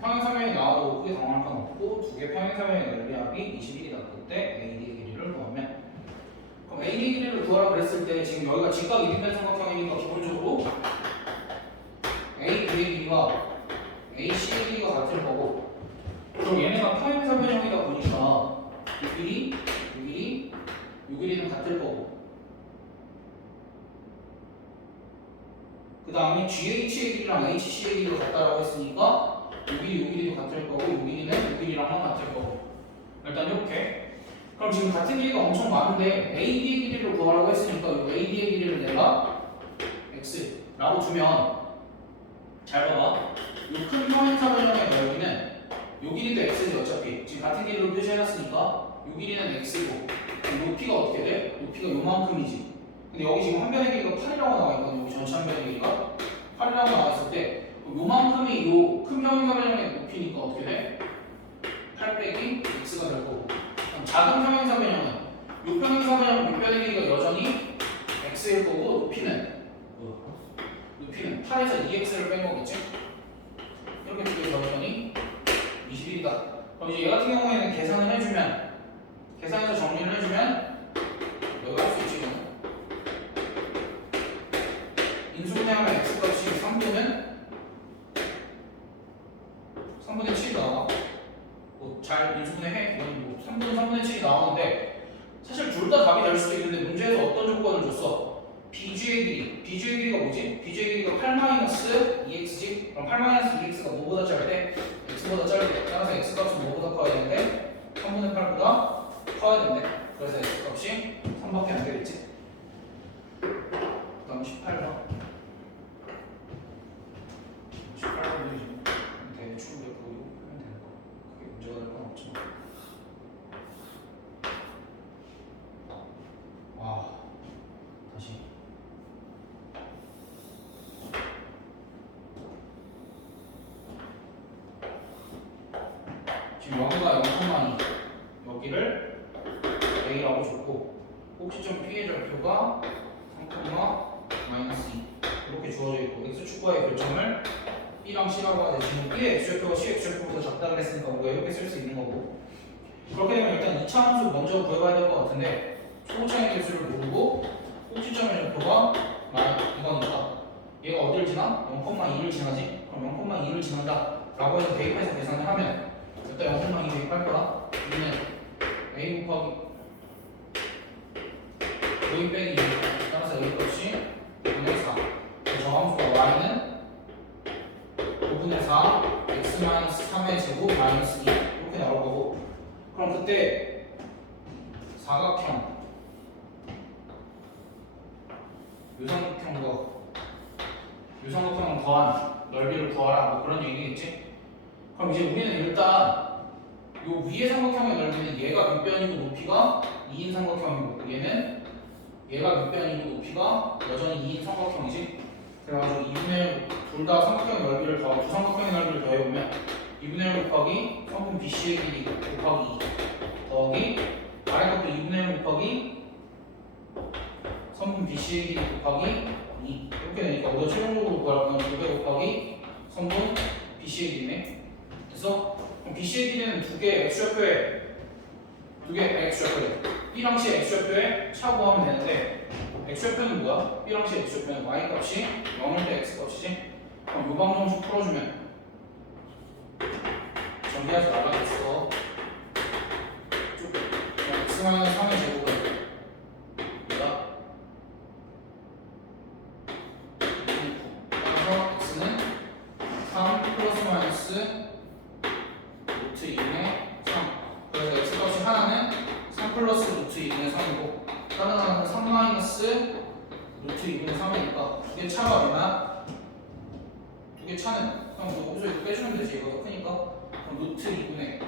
평행사변이 나와도 크게 당황할 건 없고 두 개 평행사변의 넓이합이 21이다. 그때 AD의 길이를 구하면 그럼 AD의 길이를 구하라 그랬을 때 지금 여기가 직각 이등변 삼각형이니까 기본적으로 AB의 길이가 AC의 길이가 같을 거고 그럼 얘네가 평행사변형이다 보니까 이 길이는 같을 거고 그 다음에 GH의 길이랑 HC의 길이가 같다라고 했으니까 요 길이도 같을 거고 요 길이랑만 같을 거고 일단 이렇게 그럼 지금 같은 길이가 엄청 많은데 AD의 길이를 구하라고 했으니까 이 AD의 길이를 내가 X라고 두면 잘 봐봐 이 큰 평행사변형의 넓이는 요 길이도 X지 어차피 지금 같은 길이로 표시해놨으니까 요 길이는 X고 높이가 어떻게 돼? 높이가 요만큼이지 근데 여기 지금 한 변의 길이가 8이라고 나와 있거든요. 여기 전체 한 변의 길이가 8이라고 나왔을 때 요만큼이 요 큰 평행사변형의 높이니까 어떻게 돼? 8 빼기 x가 될 거고 작은 평행사변형 요평행선은 요편의 길이가 여전히 x일 거고 높이는 8에서 2x를 뺀 거겠지? 이렇게 두 개 더했더니 21이다. 그럼 이제 얘 같은 경우에는 계산을 해주면 계산해서 정리를 해주면 여기 할 수 있지. 인수분해하면 x값이 3분의 7이 나와. 잘 인수분해해. 이건 3분의 7이 나오는데 사실 둘 다 답이 될 수도 있는데 문제에서 어떤 조건을 줬어? BG의 길이가 뭐지? BG의 길이가 8-2x지? 그럼 8-2x가 뭐보다 짧대? x보다 짧대. 따라서 x값은 뭐보다 커야 되는데 3분의 8보다 커야 된대. 그래서 x값이 3밖에 안 되겠지? 그 다음 18번 18번 대충 이렇게 하면 되는 거. 그게 문제가 될 건 없죠. 와, 다시. 지금 여기가 0,2 여기를 A라고 줬고 꼭지점 P의 절표가 3,-2 이렇게 주어져 있고 X축과의 결정을 B랑 C라고 하는데 지금 B의 X절표가 C X절표보다 작다고 했으니까 우리가 이렇게 쓸 수 있는 거고 그렇게 되면 일단 2차 함수 먼저 구해봐야 될 것 같은데 초고차의 개수를 모르고 꼭지점의 절표가 이거니까 얘가 어딜 지나? 0,2를 지나지? 그럼 0,2를 지난다 라고 해서 대입해서 계산을 하면 일단 0,2 대입할 거라 우리는 A 곱하기 A 빼기 2 따라서 A 값이 5분의 4 저 함수가 Y는 5분의 4 x-3의 제곱 마이너스 2 이렇게 나올 거고 그럼 그때 사각형 유사각형 더한 넓이를 구하라 뭐 그런 얘기겠지? 그럼 이제 우리는 일단 요 위의 삼각형의 넓이는 얘가 밑변이고 높이가 2인 삼각형이고 얘는 얘가 밑변이고 높이가 여전히 2인 삼각형이지? 그래가지고 2분의 둘 다 삼각형의 넓이를 두 삼각형의 넓이를 더해보면 2분의 1 곱하기 성분 BC의 길이 곱하기 2 더하기 아래 것도 2분의 1 곱하기 성분 BC의 길이 곱하기 2 이렇게 되니까 우리가 최종적으로 구하라면 2배 곱하기 성분 BC의 길이네. 그래서 그럼 BC의 길이는 두 개 X좌표에 B랑 C X좌표에 차 구하면 되는데 X좌표는 뭐야? B랑 C X좌표는 Y값이 0일 때 X값이지? 그럼 요 방정식 풀어주면 전개하지 말아야겠어. x-3의 제곱은 뭐야? 2. 따라서 x는 3 플러스 마이너스 루트 2분의 3 그래서 x값이 하나는 3 플러스 루트 2분의 3이고 다른 하나는 3 마이너스 루트 2분의 3이니까 두 개 차가 얼마야? 두 개 차는 그럼 뭐 거기서 이렇게 빼주면 되지 이거 더 크니까 그럼 루트 2분의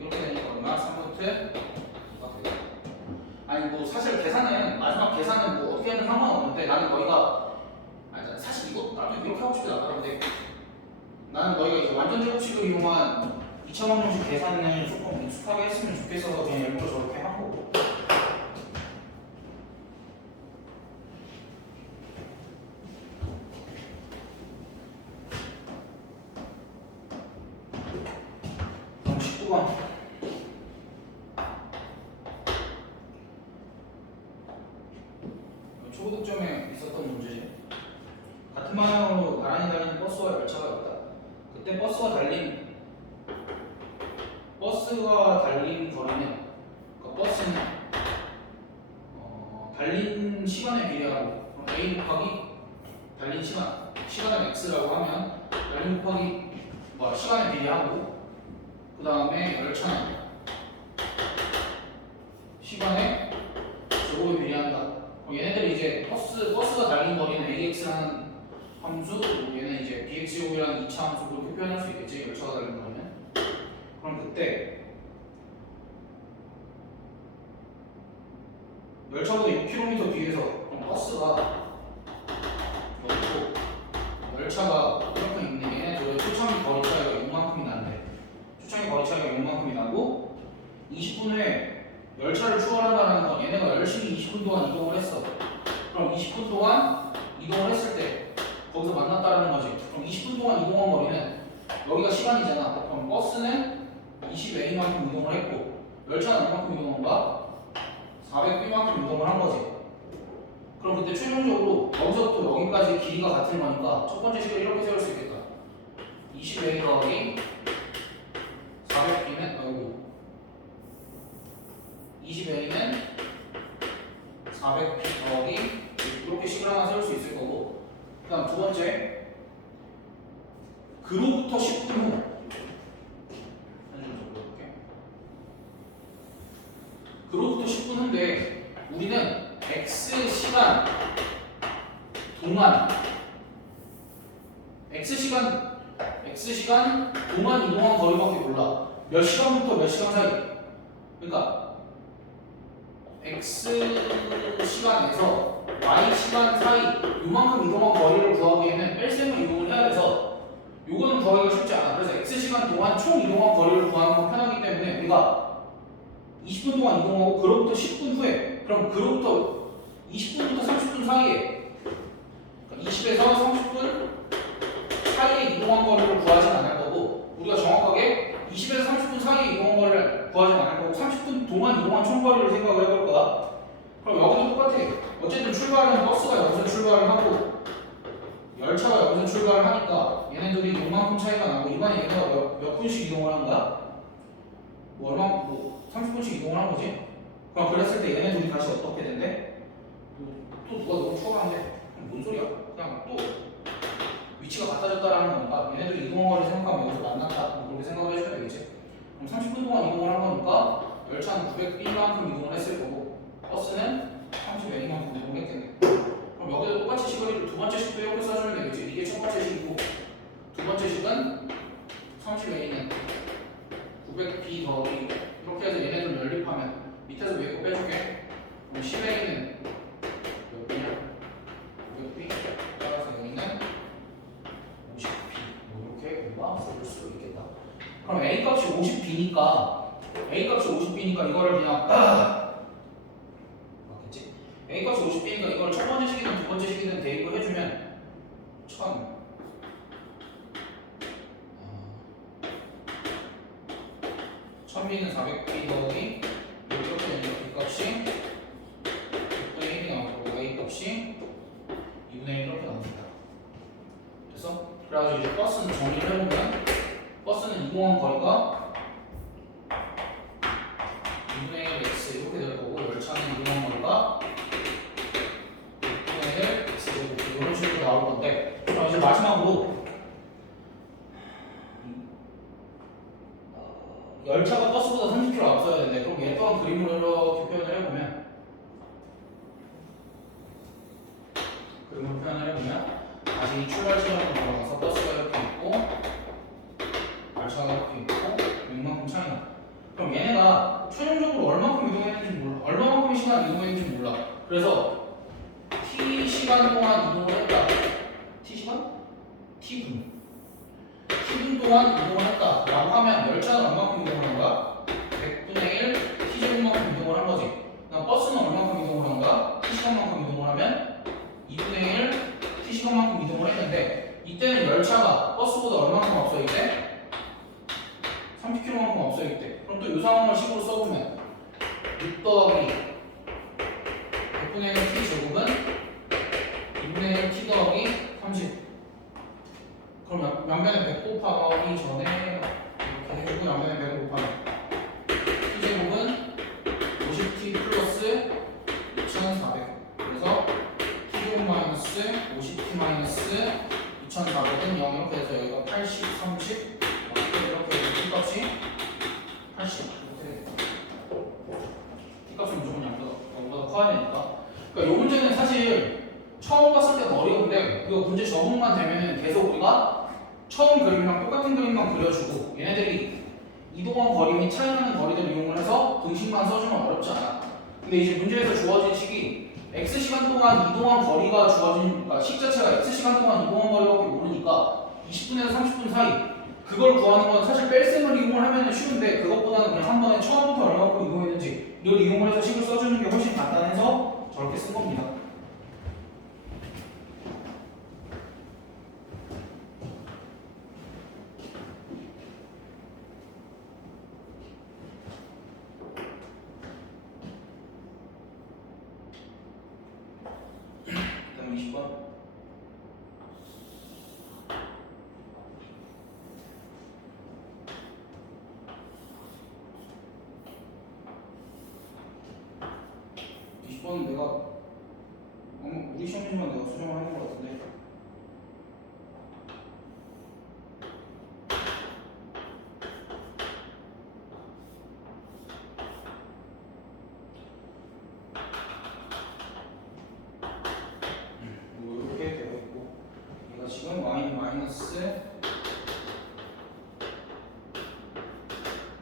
이렇게 되니까 얼마? 3루트 아니 뭐 사실 계산은 마지막 계산은 뭐 어떻게 하든 상관없는데 나는 너희가 아니 사실 이거 나도 이렇게 하고 싶지 않아 근데 나는 너희가 이제 완전 제곱식을 이용한 2차 방정식 계산을 조금 익숙하게 했으면 좋겠어서 그냥 일부러 저렇게 한 거고 그럼 19번 초고득점에 있었던 문제지. 같은 방향으로 나란히 달리는 버스와 열차가 있다. 그때 버스가 달린 거리는 그러니까 버스는 달린 시간에 비례하고 그럼 A 곱하기 달린 시간을 x라고 하면 달린 곱하기 시간에 비례하고 그 다음에 열차는 시간에 제곱에 비례한다. 얘네들이 이제 버스가 달린 거리는 AX라는 함수, 얘는 이제 BX제곱이라는 2차 함수 그렇게 표현할 수 있겠지, 열차가 달린 거리는. 그럼 그때 열차보다 6km 뒤에서 그럼 버스가 여기고 열차가 이렇게 있는 얘네들의 초창기 거리 차이가 6만큼이 나는데 초창기 거리 차이가 6만큼이 나고 20분 후에 열차를 추월한다는 건 얘네가 열심히 20분 동안 이동을 했어. 그럼 20분 동안 이동을 했을 때 거기서 만났다는 거지. 그럼 20분 동안 이동한 거리는 여기가 시간이잖아. 그럼 버스는 20A만큼 이동을 했고 열차는 얼마큼 이동한 거야? 400B만큼 이동을 한 거지. 그럼 그때 최종적으로 여기서부터 여기까지 길이가 같은 거니까 첫 번째 식을 이렇게 세울 수 있겠다. 20A 더하기 400B는 아이고 20A는 400B 더하기 이렇게 식을 하나 세울 수 있을 거고, 그 다음 두 번째 그로부터 10분 후 그로부터 10분 후인데 우리는 X시간 동안 X시간 동안 이동한 거리밖에 몰라. 몇 시간부터 몇 시간 사이. 그러니까 X시간에서 Y시간 사이 요만큼 이동한 거리를 구하기에는 뺄셈을 이동을 해야 돼서 요거는 구하기가 쉽지 않아. 그래서 X시간 동안 총 이동한 거리를 구하는 건 편하기 때문에 우리가 20분 동안 이동하고 그로부터 10분 후에, 그럼 그로부터 20분부터 30분 사이에, 그러니까 20에서 30분 사이에 이동한 거리를 구하진 않을 거고, 우리가 정확하게 20에서 30분 사이에 이동한 거리를 구하진 않을 거고 30분 동안 이동한 총 거리를 생각을 해볼 거야. 그럼 여기도 똑같아. 어쨌든 출발은 버스가 여기서 출발을 하고 열차가 여기서 출발을 하니까 얘네들이 요만큼 차이가 나고 이번에 얘네가 몇 분씩 이동을 한 거야? 뭐 얼마, 뭐 30분씩 이동을 한 거지? 그럼 그랬을 때 얘네 둘이 다시 어떻게 된대? 또 누가 너무 초라한데? 뭔 소리야? 그냥 또 위치가 같아졌다라는 거니까 얘네들이 이동한 거를 생각하면 여기서 만났다, 그렇게 생각을 해줘야 되겠지? 그럼 30분 동안 이동을 한 거니까 열차는 900B만큼 이동을 했을 거고 버스는 30A만큼 이동을 했겠네. 그럼 여기도 똑같이 식을 두 번째 식도 이렇게 써주면 되겠지? 이게 첫 번째 식이고 두 번째 식은 30A는 900B 더하기 이렇게 해서 얘네들 연립하면 밑에서 위에 거 빼줄게. 그럼 10A는 몇 B냐? 900B 따라서 A는 50B 뭐 이렇게 우리가 써줄 수 있겠다. 그럼 A 값이 50B니까 이거를 그냥 맞겠지? A 값이 50B니까 이걸 첫 번째 식이든 두 번째 식이든 대입을 해주면 1000B는 400B 더하기 이렇게 되니까 B 값이 6분의 1이 나오고 A 값이 2분의 1 이렇게 나옵니다. 됐어? 그래가지고 이제 버스는 정리를 해보면 버스는 이동한 거리가 2분의 1 X 이렇게 될 거고 열차는 이동한 거리가 6분의 1 X 이런 식으로 나올 건데, 그럼 이제 마지막으로 열차가 버스보다 30km 앞서야 되는데 그럼 얘 또한 그림으로 이렇게 표현을 해보면 다시 출발 시간으로 돌아가서 버스가 이렇게 있고 열차가 이렇게 있고 이만큼 차이나. 그럼 얘네가 최종적으로 얼마큼 이동했는지 몰라. 얼마만큼 시간 이동했는지 몰라. 그래서 T시간 동안 이동을 했다. T시간? T분 동안 이동을 했다 라고 하면 열차는 얼마큼 이동을 한 거야? 100분의 1 T제곱만큼 이동을 한 거지. 그럼 버스는 얼마큼 이동을 한 거야? T시간만큼 이동을 하면 2분의 1 T시간만큼 이동을 했는데 이때는 열차가 버스보다 얼마큼 앞서 있대? 30km만큼 앞서 있대. 그럼 또 이 상황을 식으로 써보면 6 더하기 100분의 1 T제곱은 2분의 1 T 더하기 30. 그럼 양면에 100 곱하기 전에 이렇게 해주고 양면에 100을 곱하면 T제곱은 50T 플러스 2400. 그래서 T제곱 마이너스 50T 마이너스 2400은 0 이렇게 해서 여기가 80, 30 이렇게 T값이 80 이렇게 됩니다. T값은 무조건 0보다 커야 되니까. 그러니까 이 문제는 사실 처음 봤을 때는 어려운데 이거 문제 적응만 되면 계속 우리가 처음 그림이랑 똑같은 그림만 그려주고 얘네들이 이동한 거리 및 차이나는 거리들을 이용을 해서 등식만 써주면 어렵지 않아. 근데 이제 문제에서 주어진 식이 X시간 동안 이동한 거리가 주어진, 그러니까 식 자체가 X시간 동안 이동한 거리밖에 모르니까 20분에서 30분 사이 그걸 구하는 건 사실 뺄셈을 이용을 하면 쉬운데 그것보다는 그냥 한 번에 처음부터 얼마큼 이용했는지 이걸 이용을 해서 식을 써주는 게 훨씬 간단해서 저렇게 쓴 겁니다. 그다음 20번. 이번은 내가 우리 시험지만 내가 수정을 하는 것 같은데. 뭐 이렇게 되어 있고 얘가 지금 y 마이너스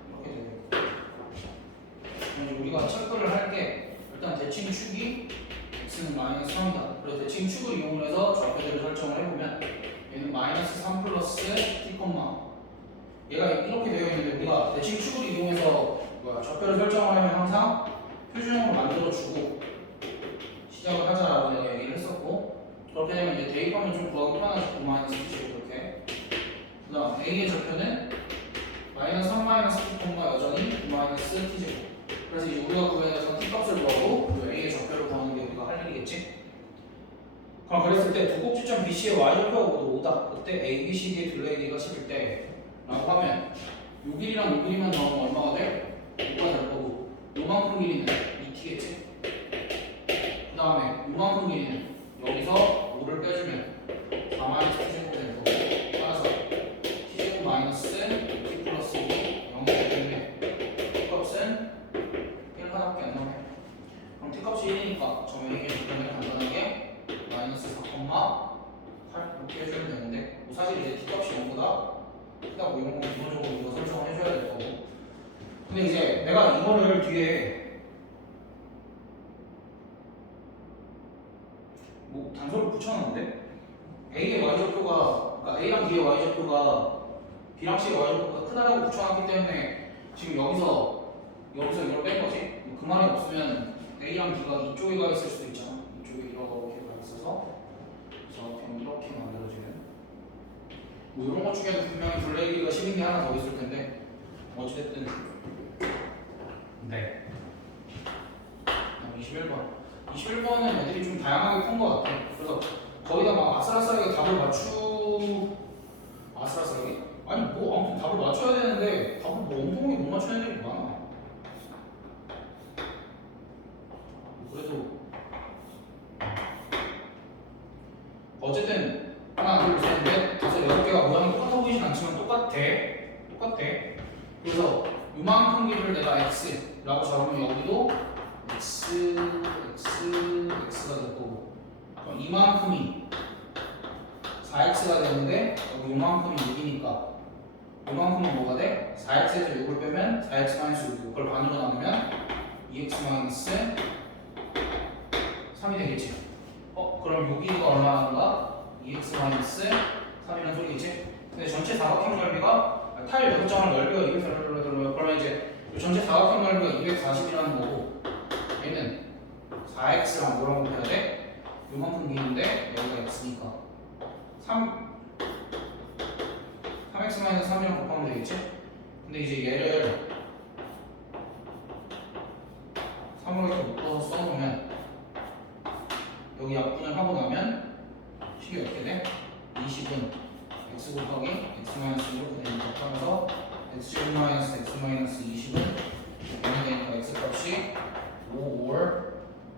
이렇게 되어 있고 이제 우리가 체크를 할 게 일단 대칭축이 x는 마이너스 3이다. 그래서 대칭축을 이용해서 좌표들을 설정을 해보면 얘는 마이너스 3 플러스 t, 얘가 이렇게 되어 있는데 우리가 대칭축을 이용해서 좌표를 설정을 하면 항상 표준형으로 만들어주고 시작을 하자라고 내가 얘기를 했었고 그렇게 되면 이제 대입하면 좀 구하기 편하죠. 9 마이너스 t죠 이렇게. 그 다음 a의 좌표는 마이너스 3 마이너스 t, 여전히 9 마이너스 t제곱. 그래서 이제 우리가 구해서 t 값을 구하고 그리고 a의 좌표를 구하는 게 우리가 할 일이겠지. 그럼 그랬을 때 두 꼭지점 BC의 y좌표가 모두 5다. 그때 A, B, C, D의 둘레기가 10일 때 라고 하면 요 길이랑 요 길이만 넣으면 얼마가 돼? 5가 될 거고 요만큼 길이는 2t겠지. 그 다음에 요만큼 길이는 여기서 5를 빼주면 4 마이너스 t제곱이 될 거고 따라서 t제곱 마이너스 t 플러스 2 0이 되기 때문에 t값은 1 하나밖에 안 나와요. 그럼 t값이 1이니까 점 A의 좌표는 간단하게 마이너스 4,8 이렇게 해주면 되는데 뭐 사실 이제 t값이 0보다 크다 뭐 이런 거 기본적으로 우리가 설정을 해줘야 될 거고 근데 이제 내가 이거를 뒤에 뭐 단서를 붙여놨는데 A의 y좌표가 그러니까 A랑 B의 y좌표가 B랑 C의 y좌표가 크다라고 붙여놨기 때문에 지금 여기서 이걸 뺀 거지 그 말이 없으면 A랑 B가 이쪽에 가 있을 수도 있잖아 이쪽에 이렇게 가 있어서 그래서 그냥 이렇게 만들어지는 뭐 이런 것 중에도 분명히 둘레길이가 10인 게 하나 더 있을 텐데 어찌됐든 네. 21번 21번은 애들이 좀 다양하게 푼 것 같아. 그래서 거의 다 막 아슬아슬하게 답을 아슬아슬하게? 아니 뭐 아무튼 답을 맞춰야 되는데 답을 뭐 엉뚱하게 못 맞추는 애들이 많아. 그래도 어쨌든 하나 둘 셋 넷 다섯 여섯 개가 모양이 똑같아 보이진 않지만 똑같아. 그래서 요만큼 길이를 내가 x라고 잡으면 여기도 x가 될 거고 그럼 이만큼이 4x가 되는데 여기 요만큼이 6이니까 요만큼은 뭐가 돼? 4x에서 6을 빼면 4x-6 그걸 반으로 나누면 2x-3이 되겠지. 그럼 6이가 얼마인가? 2x-3이라는 소리겠지? 근데 전체 사각형 넓이가 타일 요점을 넓이가 240 그러면 이제 전체 사각형 넓이가 240이라는 거고 얘는 4x랑 뭐라고 해야 돼? 요만큼 길인데 여기가 x니까 3x-3이랑 곱하면 되겠지? 근데 이제 얘를 3으로 이렇게 묶어서 써놓으면 여기 약분을 하고 나면 식이 어떻게 돼? 20은 x 곱하기 x-1 이렇게 되니까 하면서 x-x 20은 0이 되니까 x값이 5, 5월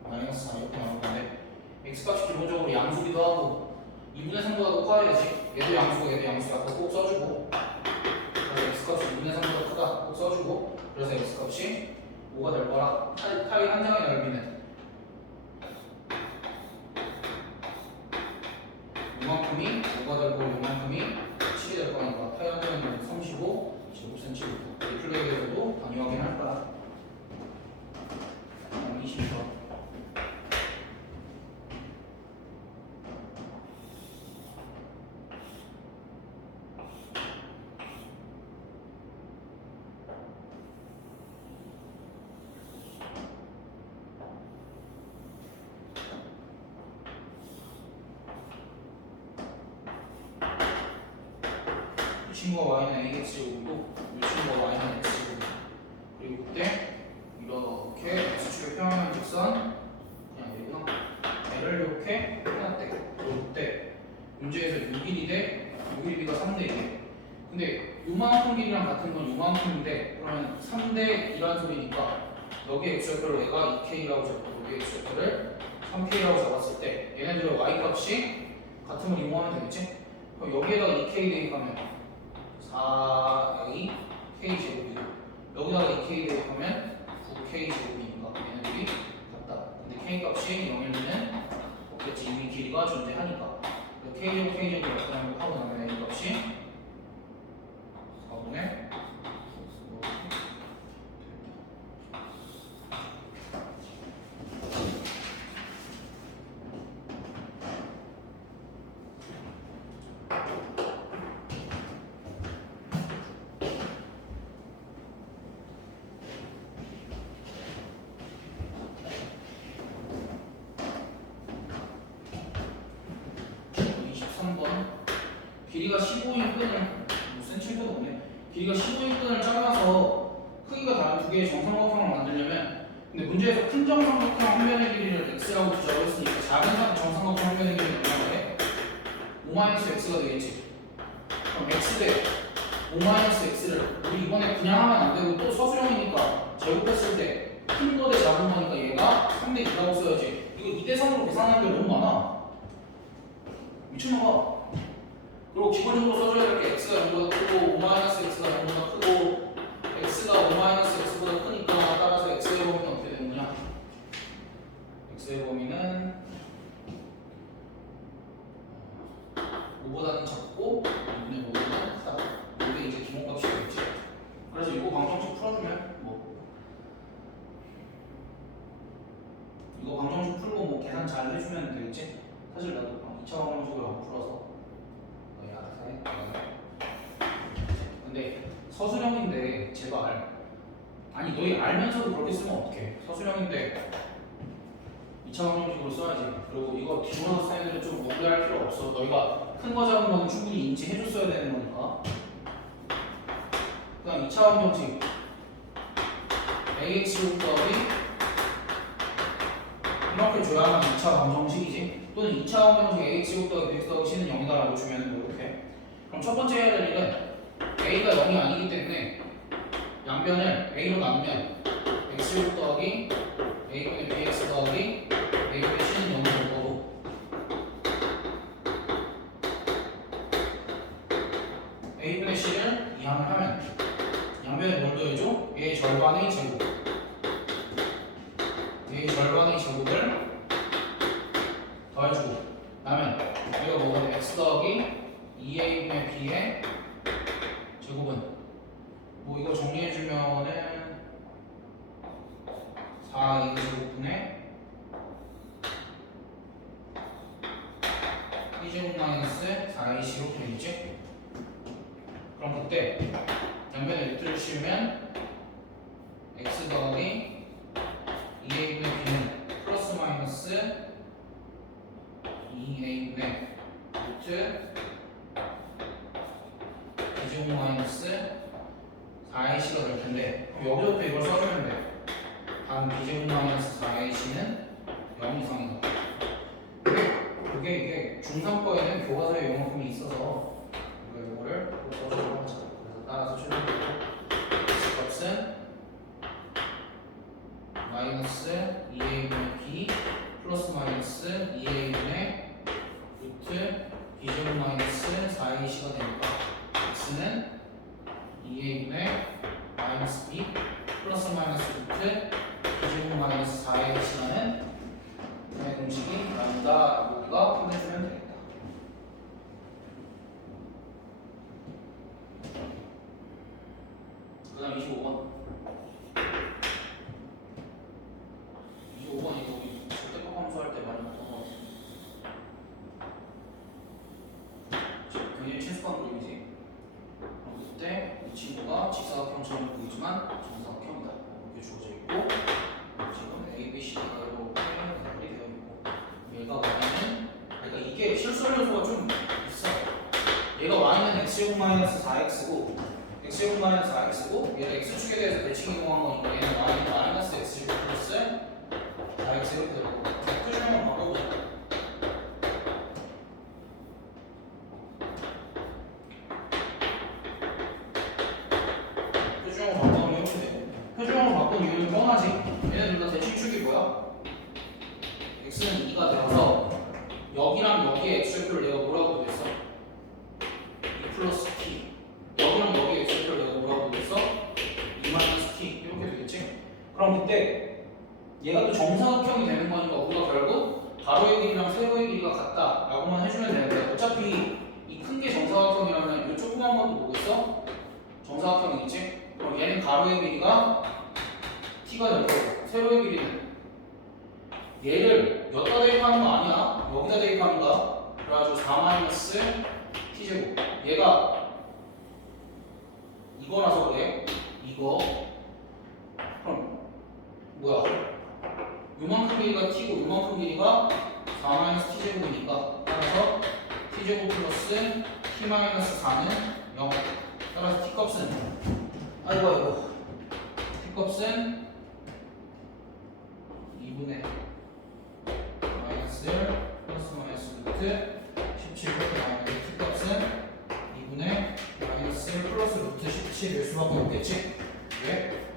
마이너스 4 이렇게 나올 건데 x값이 기본적으로 양수기도 하고 2분의 3보다 커야지 얘도 양수고 얘도 양수야 그거 꼭 써주고 그래서 x값이 2분의 3보다 크다 꼭 써주고 그래서 x값이 5가 될 거라 타일 한 장의 넓이는 요만큼이 5가 될 거고 요만큼이 7이 될 거니까 타일 한 장의 넓이 35 제곱센티미터 리플레이에서도 단위 확인할 거야 20번 친구가 y는 ax 제곱이고 이 친구가 y는 x 제곱이고 그리고 그때 이렇게 x축에 평행한 직선 그냥 여기구나 얘를 이렇게 해놨대. 그리고 그때 문제에서 6일이 돼 6일 비가 3대 2래. 근데 요만큼 길이랑 같은 건 요만큼인데 그러면 3대 2라는 소리니까 여기 x좌표를 내가 2k라고 잡고 여기 x좌표를 3k라고 잡았을 때 얘네들의 y 값이 같은 걸 이용하면 되겠지? 그럼 여기에다가 2k 대입하면 4a k 제곱이고 여기다가 2k 대입하면 9k 제곱이니까 얘네들이 같다. 근데 k 값이 0이면 없겠지. 이미 길이가 존재하니까 k 제곱 k 제곱 나타나는 거 하고 나면 a 값이 4분의 23번 길이가 15인 끈을 센치미터도 없네. 길이가 15인 끈을 잘라서 크기가 다른 두 개의 정삼각형을 만들려면 근데 문제에서 큰 정삼각형 한 면의 길이를 x라고 주자고 했으니까 작은 정삼각형 한 면의 길이는 얼마나 돼? 5-x가 되겠지. 그럼 x 대 5-x를 우리 이번에 그냥 하면 안 되고 또 서술형이니까 제곱했을 때 큰 거 대 작은 거니까 얘가 3대 2라고 써야지. 이거 2대 3으로 계산하는 게 너무 많아. 미쳤나봐. 그리고 기본적으로 써줘야 될 게 x가 0보다 크고 5-x가 0보다 크고 x가 5-x보다 크니까 따라서 x의 범위는 어떻게 되는 거냐? x의 범위는 5보다는 작고 2분의 5보다는 크다. 이게 이제 기본값이 되겠지. 그래서 이거 방정식 풀어주면 뭐 이거 방정식 풀고 뭐 계산 잘 해주면 되겠지. 사실 나도 2차 방정식을 안 풀어서 너희 알아서 해. 근데 서술형인데 제발 아니 너희 알면서도 그렇게 쓰면 어떡해. 서술형인데 2차 방정식으로 써야지. 그리고 이거 뒤로 나서 애들은 좀 무리할 필요 없어. 너희가 큰 거 작은 거는 충분히 인지해줬어야 되는 거니까. 그다음 2차 방정식 ax 곱하기 이렇게 줘야만 2차 방정식이지. 또는 2차 방정식 ax 곱하기 bx 더하기 c는 0이다라고 주면 뭐 이렇게. 그럼 첫 번째 해야 될 일은 a가 0이 아니기 때문에 양변을 a로 나누면 x 더하기 a분의 bx 더하기 a분의 c는 0이 될 거고 a분의 c를 이항을 하면 양변에 뭘 더해줘? 얘의 절반의 제곱 얘의 절반의 제곱을 더해주고 나면 우리가 먹은 x 더하기 2a분의 b의 제곱은 뭐 이거 정리해주면은 4a 제곱분의 b제곱 마이너스 4ac 이렇게 되겠지? 그럼 그때 양변에 루트를 씌우면 x 더하기 2a분의 b는 플러스 마이너스 2a분의 루트 b제곱 마이너스 4ac가 될 텐데 그럼 여기서부터 이걸 써주면 돼. 다음 b제곱 마이너스 4ac는 0 이상이다. 그게 이게 중3 거에는 교과서에 영어품이 있어서 우리가 이거를 써주도록 하자. 그래서 따라서 출력되고 x 값은 마이너스 2a분의 b 플러스 마이너스 2a분의 루트 b제곱 마이너스 4ac가 되니까 x는 2a분의 마이너스 b 플러스 마이너스 루트 b제곱 마이너스 4ac라는 분의 공식이 나온다. 우리가 끝내주면 되겠다. 그 다음 25번 25번이 우리 절대값 함수할 때 많이 봤던 것 같아. 굉장히 친숙한 그림이지. 그때 이 친구가 직사각형처럼 보이지만 정사각형이다. 이렇게 주어져 있고 지금 A, B, C가 x제곱 마이너스 4x고 x제곱 마이너스 4x고 얘가 x축에 대해서 대칭 이동한 거니까 얘는 마이너스 x제곱 플러스 4x 이렇게 되고 표준형으로 바꿔보자. 표준형으로 바꾸면 이렇게 돼. 표준형으로 바꾼 이유는 뻔하지. 얘네들 다 대칭축이 뭐야? x는 2가 되어서 여기랑 여기의 x좌표를 내가 뭐라고 보겠어? 2 플러스 t. 여기랑 여기의 x좌표를 내가 뭐라고 보겠어? 2 마이너스 t. 이렇게 되겠지? 그럼 그때 얘가 또 정사각형이 되는 거니까 우리가 결국 가로의 길이랑 세로의 길이가 같다 라고만 해주면 되는데 어차피 이 큰 게 정사각형이라면 이 조그만 것도 뭐겠어? 정사각형이겠지? 그럼 얘는 가로의 길이가 t가 될 거고 세로의 길이는 얘를 여기다 대입하는 거 아니야? 여기다 대입하는 거야. 그래가지고 4 마이너스 t제곱. 얘가 이거라서 그래. 이거. 그럼 뭐야? 요만큼 길이가 t고 요만큼 길이가 4 마이너스 t제곱이니까 따라서 t제곱 플러스 t 마이너스 4는 0. 따라서 t값은 아이고 t값은 2분의 마이너스 플러스 마이너스 루트 17 이렇게 나오는데 t값은 2분의 마이너스 플러스 루트 17일 수밖에 없겠지? 왜?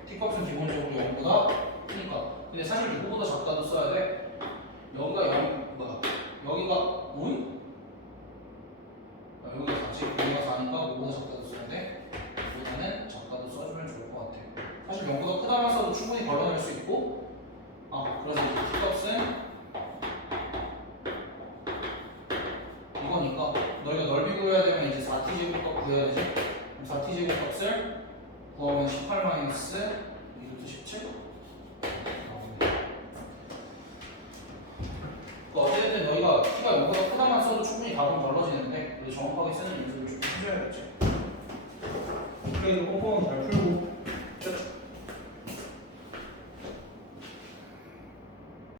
t값은 기본적으로 0보다 크니까. 근데 사실 누구보다 작다도 써야 돼. 여기가 0, 뭐야? 여기가 5인? 여기가 4지? 여기가 4니까 누구보다 작다도 써야 돼. 보다는 작다도 써주면 좋을 것 같아. 사실 0보다 크다면 써도 충분히 걸러낼 수 있고 그래서 t값은 이거니까 너희가 넓이 구해야 되면 이제 4t제곱 값 구해야 되지? 그럼 4t제곱 값을 구하면 18 마이너스 2루트 17? 어쨌든 너희가 t가 0보다 크다만 써도 충분히 답은 걸러지는데 우리 정확하게 쓰는 인수를 좀 해줘야겠지. 그래 이거 꼼꼼하게 잘